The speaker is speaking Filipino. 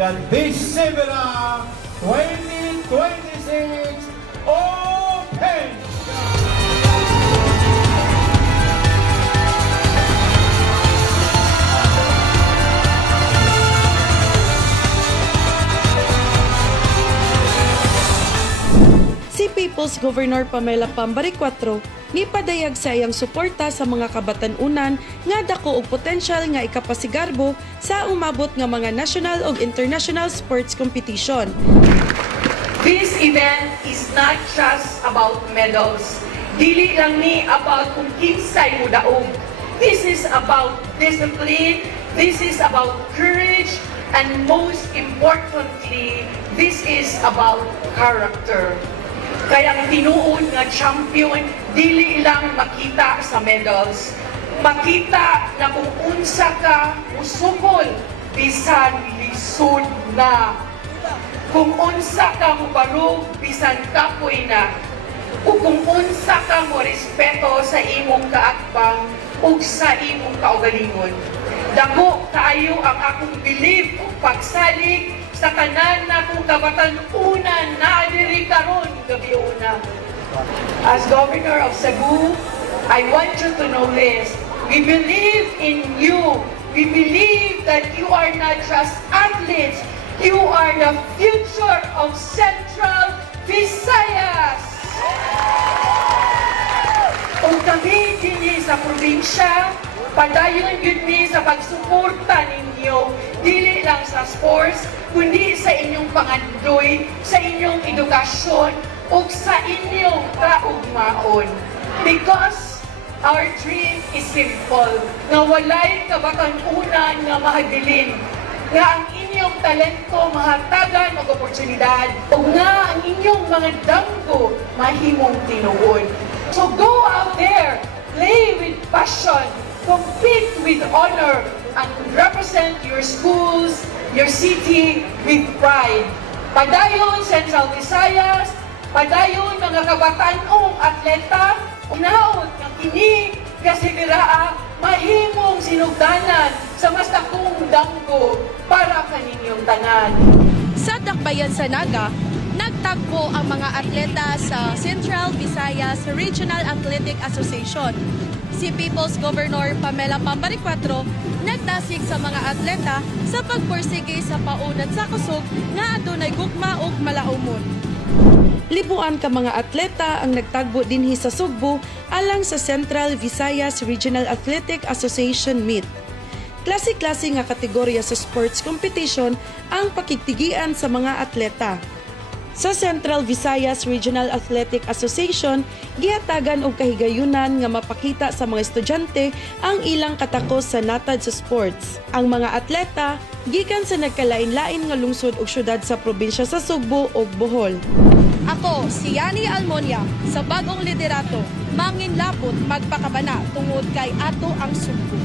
the December 2026 Open! Si People's Governor Pamela Pambari IV nipadayag sa iyang suporta sa mga kabatan-unan nga dako og potensyal nga ikapasigarbo sa umabot nga mga national ug international sports competition. This event is not just about medals. Dili lang ni about kung kinsay mo daog. This is about discipline, this is about courage, and most importantly, this is about character. Kaya ang tinuod nga champion, dili lang makita sa medals. Makita na kung unsa ka musukol, bisan lisod na. Kung unsa ka mubarog, bisan kapoy na. O kung unsa ka mo respeto sa imong kaakbang ug sa imong kaugalingon. Dako kaayo ang akong belief ug pagsalig sa tanan na kung kabatan-unan na diri karon gabi una. As Governor of Cebu, I want you to know this. We believe in you. We believe that you are not just athletes. You are the future of Central Visayas. Kung kami dinhi sa probinsya, padayon yun mi sa pagsuporta ninyo, dili lang sa sports, kundi sa inyong pangandoy, sa inyong edukasyon, o sa inyong kaugmaon. Because our dream is simple, na walay kabatan-unan nga mahabilin, nga ang inyong talento mahatagan og oportunidad, o nga ang inyong mga damgo mahimong tinuod. So go out there, play with passion, compete with honor, and represent your schools, your city with pride. Padayon Central Visayas, padayon mga kabataan-ong atleta, unaot ng kini kasi biraa mahimong sinugdanan sa mas dakong danggo para kaninyong tanan. Sa Dakbayan sa Naga, nagtagpo ang mga atleta sa Central Visayas Regional Athletic Association. Si People's Governor Pamela Pambari IV nagdasig sa mga atleta sa pagpursige sa paunat sa kusog nga adunay gugma ug malaumon. Libuan ka mga atleta ang nagtagbo dinhi sa Sugbo alang sa Central Visayas Regional Athletic Association Meet. Klase-klase nga kategorya sa sports competition ang pakigtigian sa mga atleta. Sa Central Visayas Regional Athletic Association, gihatagan og kahigayunan nga mapakita sa mga estudyante ang ilang katakos sa natad sa sports. Ang mga atleta gikan sa nagkalain-lain nga lungsod ug syudad sa probinsya sa Sugbo ug Bohol. Ako si Yani Almonia sa bagong liderato, manginlapot magpakabana tungod kay ato ang Sugbo.